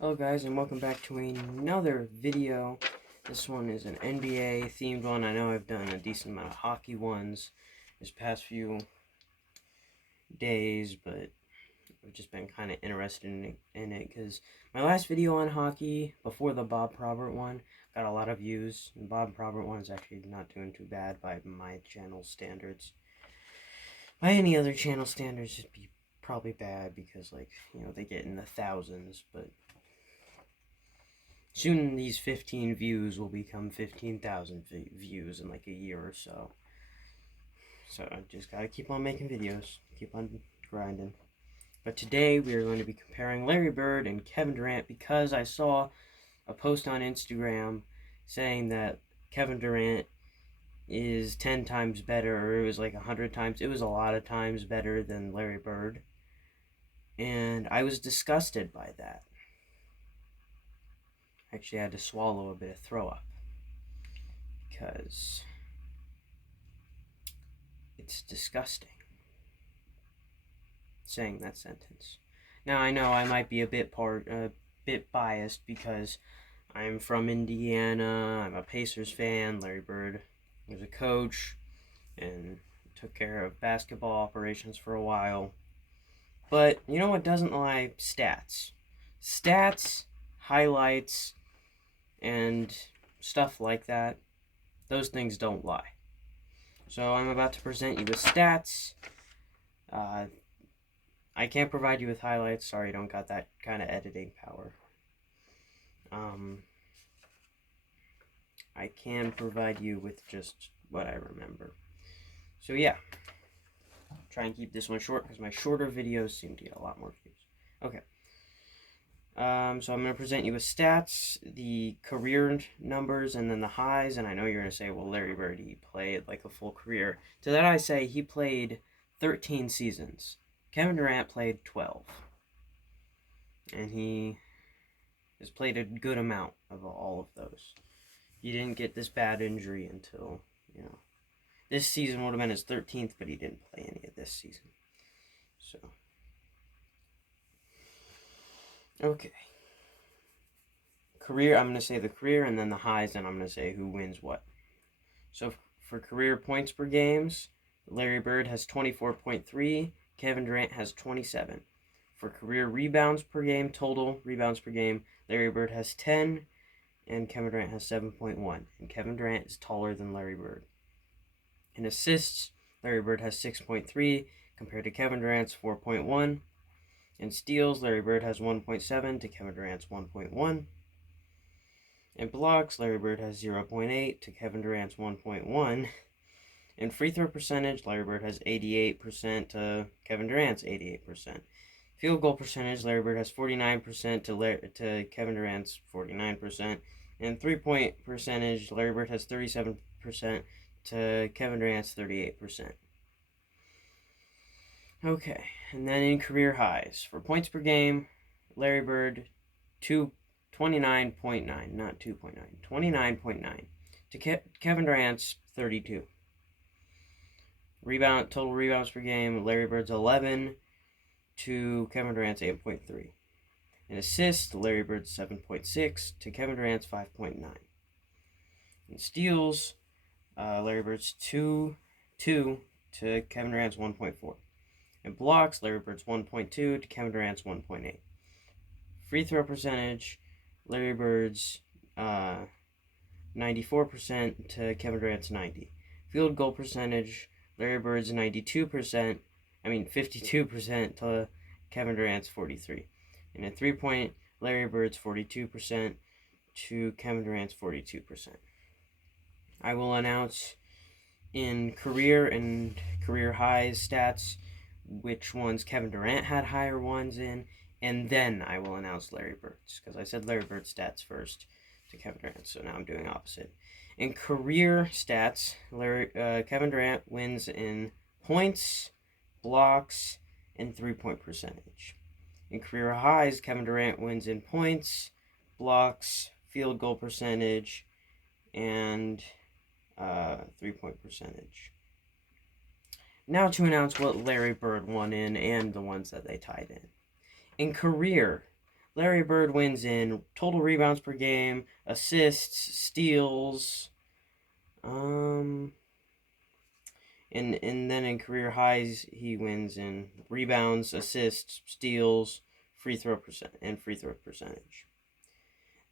Hello guys, and welcome back to another video. This one is an NBA themed one. I know I've done a decent amount of hockey ones this past few days, but I've just been kind of interested in it because my last video on hockey before the Bob Probert one got a lot of views. And Bob Probert one is actually not doing too bad by my channel standards. By any other channel standards, it'd be probably bad because, they get in the thousands, but soon these 15 views will become 15,000 views in like a year or so. So I just gotta keep on making videos, keep on grinding. But today we are going to be comparing Larry Bird and Kevin Durant because I saw a post on Instagram saying that Kevin Durant is 10 times better, or it was like 100 times, it was a lot of times better than Larry Bird. And I was disgusted by that. Actually, I had to swallow a bit of throw up because it's disgusting saying that sentence. Now I know I might be a bit biased because I'm from Indiana. I'm a Pacers fan. Larry Bird was a coach and took care of basketball operations for a while. But you know what doesn't lie? Stats. Stats, highlights, and stuff like that. Those things don't lie. So I'm about to present you with stats. I can't provide you with highlights. Sorry, don't got that kind of editing power. I can provide you with just what I remember. So yeah, try and keep this one short because my shorter videos seem to get a lot more views. Okay. So I'm going to present you with stats, the career numbers, and then the highs. And I know you're going to say, well, Larry Bird, he played like a full career. To that I say he played 13 seasons. Kevin Durant played 12. And he has played a good amount of all of those. He didn't get this bad injury until, this season would have been his 13th, but he didn't play any of this season. So, okay. Career, I'm going to say the career, and then the highs, and I'm going to say who wins what. So, for career points per games, Larry Bird has 24.3, Kevin Durant has 27. For career rebounds per game, total rebounds per game, Larry Bird has 10, and Kevin Durant has 7.1. And Kevin Durant is taller than Larry Bird. In assists, Larry Bird has 6.3 compared to Kevin Durant's 4.1. In steals, Larry Bird has 1.7 to Kevin Durant's 1.1. In blocks, Larry Bird has 0.8 to Kevin Durant's 1.1. In free throw percentage, Larry Bird has 88% to Kevin Durant's 88%. Field goal percentage, Larry Bird has 49% to Kevin Durant's 49%. And three-point percentage, Larry Bird has 37% to Kevin Durant's 38%. Okay, and then in career highs, for points per game, Larry Bird 29.9, not 2.9, 29.9 to Kevin Durant's 32. Total rebounds per game, Larry Bird's 11 to Kevin Durant's 8.3. In assists, Larry Bird's 7.6 to Kevin Durant's 5.9. In steals, Larry Bird's 2 to Kevin Durant's 1.4. In blocks, Larry Bird's 1.2 to Kevin Durant's 1.8. Free throw percentage, Larry Bird's 94% to Kevin Durant's 90. Field goal percentage, Larry Bird's 52% to Kevin Durant's 43. And at 3-point, Larry Bird's 42% to Kevin Durant's 42%. I will announce in career and career highs stats which ones Kevin Durant had higher ones in, and then I will announce Larry Bird's, because I said Larry Bird's stats first to Kevin Durant, so now I'm doing opposite. In career stats, Kevin Durant wins in points, blocks, and three-point percentage. In career highs, Kevin Durant wins in points, blocks, field goal percentage, and three-point percentage. Now to announce what Larry Bird won in and the ones that they tied in. In career, Larry Bird wins in total rebounds per game, assists, steals, and then in career highs he wins in rebounds, assists, steals, free throw percentage.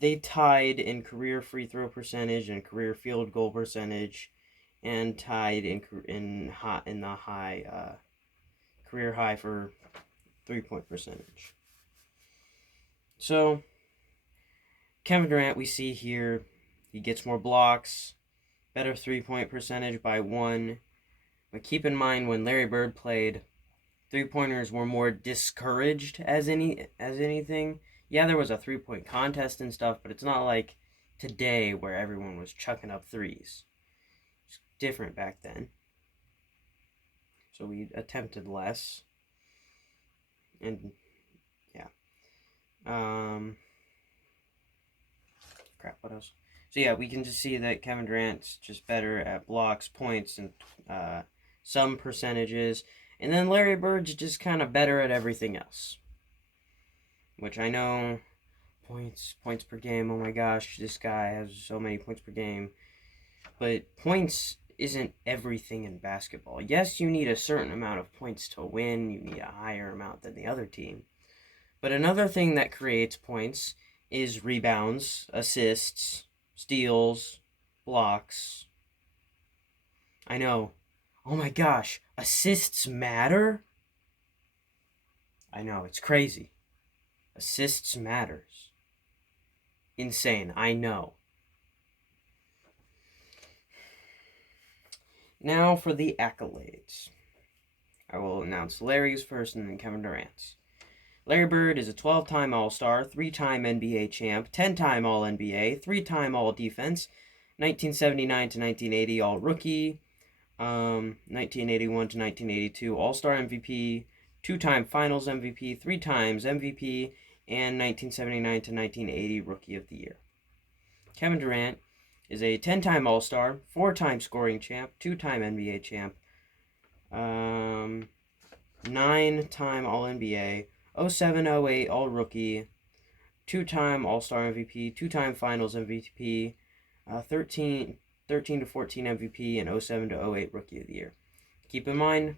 They tied in career free throw percentage and career field goal percentage, and tied in the high career high for 3-point percentage. So Kevin Durant, we see here, he gets more blocks, better 3-point percentage by 1. But keep in mind, when Larry Bird played, 3-pointers were more discouraged as anything. Yeah, there was a 3-point contest and stuff, but it's not like today where everyone was chucking up threes. It's different back then. So we attempted less. And yeah. What else? So yeah, we can just see that Kevin Durant's just better at blocks, points, and some percentages. And then Larry Bird's just kind of better at everything else. Which I know, points per game, oh my gosh, this guy has so many points per game. But points isn't everything in basketball. Yes, you need a certain amount of points to win. You need a higher amount than the other team. But another thing that creates points is rebounds, assists, steals, blocks. I know. Oh my gosh, assists matter? I know, it's crazy. Assists matters. Insane, I know. Now for the accolades. I will announce Larry's first and then Kevin Durant's. Larry Bird is a 12-time All-Star, 3-time NBA champ, 10-time All-NBA, 3-time All-Defense, 1979 to 1980 All-Rookie, 1981 to 1982 All-Star MVP, 2-time Finals MVP, 3 times MVP, and 1979 to 1980 Rookie of the Year. Kevin Durant is a 10-time All-Star, 4-time scoring champ, 2-time NBA champ, 9-time All-NBA, 07-08 All-Rookie, 2-time All-Star MVP, 2-time Finals MVP, 13 to 14 MVP, and 07 to 08 Rookie of the Year. Keep in mind,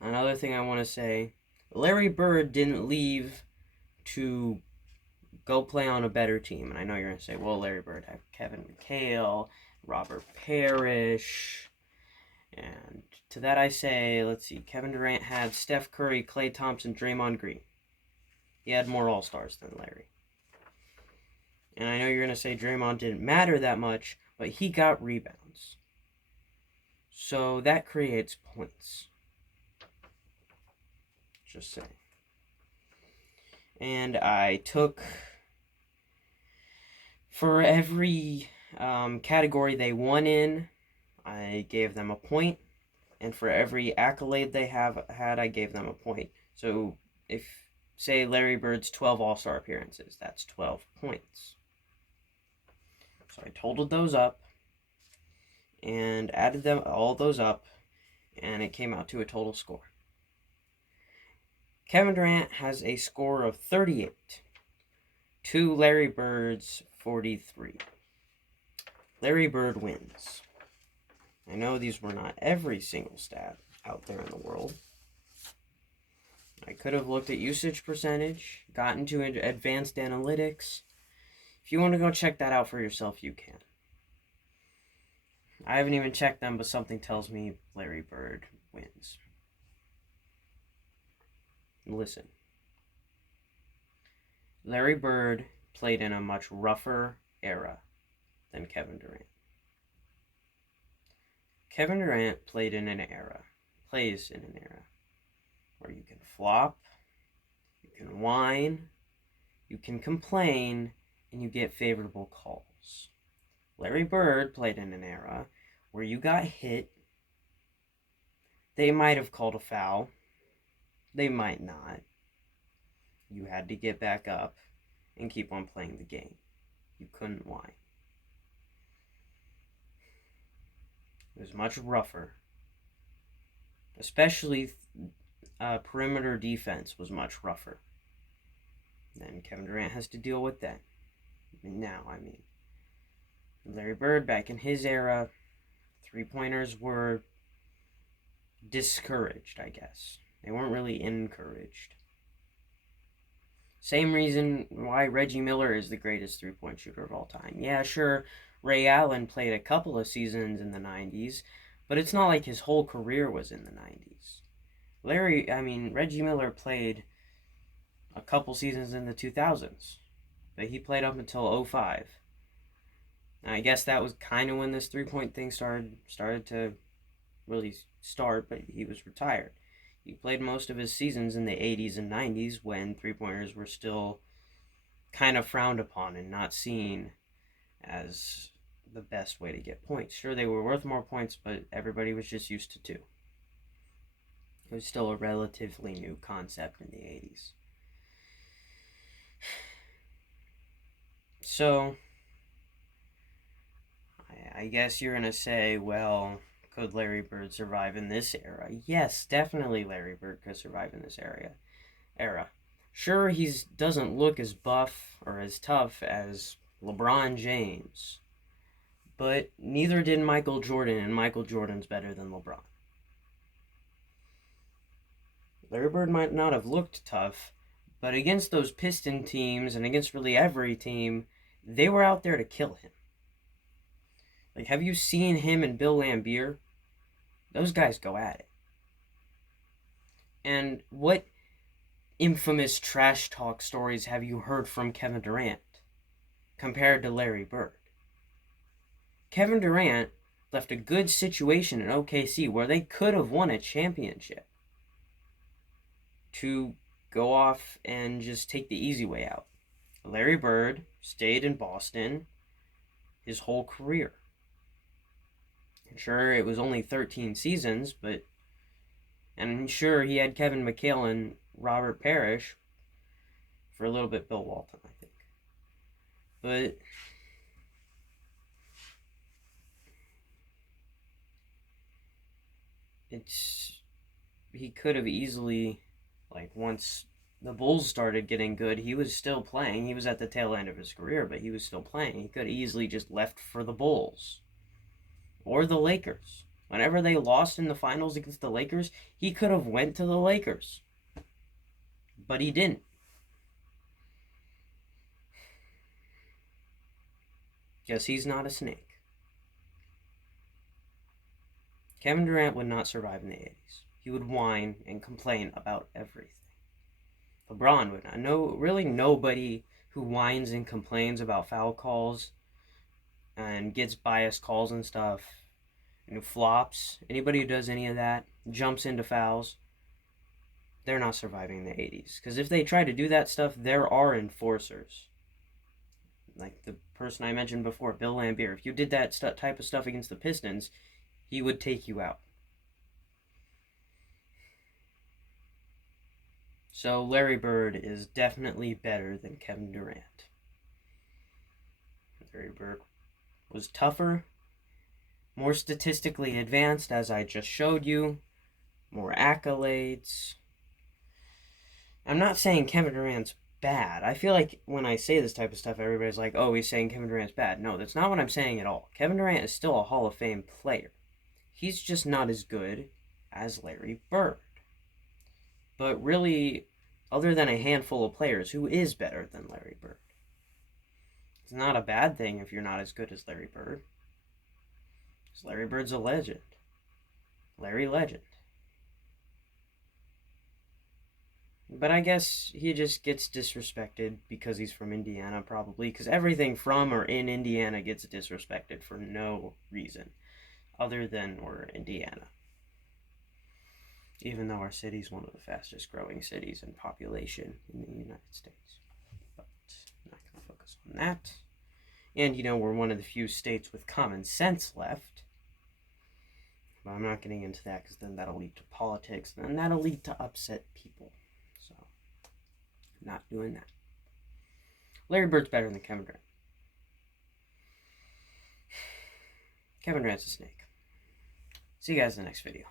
another thing I want to say, Larry Bird didn't leave to go play on a better team. And I know you're going to say, well, Larry Bird had Kevin McHale, Robert Parrish. And to that I say, let's see, Kevin Durant had Steph Curry, Klay Thompson, Draymond Green. He had more All-Stars than Larry. And I know you're going to say Draymond didn't matter that much, but he got rebounds. So that creates points. Just saying. And I took, for every category they won in, I gave them a point. And for every accolade they have had, I gave them a point. So if, say, Larry Bird's 12 All-Star appearances, that's 12 points. So I totaled those up and added them all those up, and it came out to a total score. Kevin Durant has a score of 38 to Larry Bird's 43. Larry Bird wins. I know these were not every single stat out there in the world. I could have looked at usage percentage, gotten to advanced analytics. If you want to go check that out for yourself, you can. I haven't even checked them, but something tells me Larry Bird wins. Listen. Larry Bird played in a much rougher era than Kevin Durant. Kevin Durant plays in an era where you can flop, you can whine, you can complain, and you get favorable calls. Larry Bird played in an era where you got hit, they might have called a foul, they might not. You had to get back up and keep on playing the game. You couldn't whine. It was much rougher. Especially perimeter defense was much rougher. then Kevin Durant has to deal with that. I mean, Larry Bird, back in his era, three-pointers were discouraged, I guess. They weren't really encouraged. Same reason why Reggie Miller is the greatest three-point shooter of all time. Yeah, sure, Ray Allen played a couple of seasons in the 90s, but it's not like his whole career was in the 90s. Reggie Miller played a couple seasons in the 2000s, but he played up until 2005. I guess that was kind of when this three-point thing started to really start, but he was retired. He played most of his seasons in the 80s and 90s when three-pointers were still kind of frowned upon and not seen as the best way to get points. Sure, they were worth more points, but everybody was just used to two. It was still a relatively new concept in the 80s. So, I guess you're going to say, well, could Larry Bird survive in this era? Yes, definitely Larry Bird could survive in this era. Sure, he doesn't look as buff or as tough as LeBron James, but neither did Michael Jordan, and Michael Jordan's better than LeBron. Larry Bird might not have looked tough, but against those Piston teams and against really every team, they were out there to kill him. Like, have you seen him and Bill Laimbeer? Those guys go at it. And what infamous trash talk stories have you heard from Kevin Durant compared to Larry Bird? Kevin Durant left a good situation in OKC where they could have won a championship to go off and just take the easy way out. Larry Bird stayed in Boston his whole career. Sure, it was only 13 seasons, and sure, he had Kevin McHale and Robert Parrish, for a little bit Bill Walton, I think. But he could have easily, like, once the Bulls started getting good, he was still playing. He was at the tail end of his career, but he was still playing. He could have easily just left for the Bulls or the Lakers. Whenever they lost in the finals against the Lakers, he could have went to the Lakers. But he didn't. Guess he's not a snake. Kevin Durant would not survive in the 80s. He would whine and complain about everything. LeBron would not. Really nobody who whines and complains about foul calls and gets biased calls and stuff, and who flops, anybody who does any of that, jumps into fouls, they're not surviving in the 80s. Because if they try to do that stuff, there are enforcers. Like the person I mentioned before, Bill Laimbeer. If you did that type of stuff against the Pistons, he would take you out. So Larry Bird is definitely better than Kevin Durant. Larry Bird was tougher, more statistically advanced, as I just showed you, more accolades. I'm not saying Kevin Durant's bad. I feel like when I say this type of stuff, everybody's like, oh, he's saying Kevin Durant's bad. No, that's not what I'm saying at all. Kevin Durant is still a Hall of Fame player. He's just not as good as Larry Bird. But really, other than a handful of players, who is better than Larry Bird? It's not a bad thing if you're not as good as Larry Bird. Because Larry Bird's a legend. Larry Legend. But I guess he just gets disrespected because he's from Indiana, probably. Because everything from or in Indiana gets disrespected for no reason other than we're Indiana. Even though our city's one of the fastest growing cities in population in the United States. But I'm not going to focus on that. And, we're one of the few states with common sense left. But I'm not getting into that because then that'll lead to politics. And then that'll lead to upset people. So, I'm not doing that. Larry Bird's better than Kevin Durant. Kevin Durant's a snake. See you guys in the next video.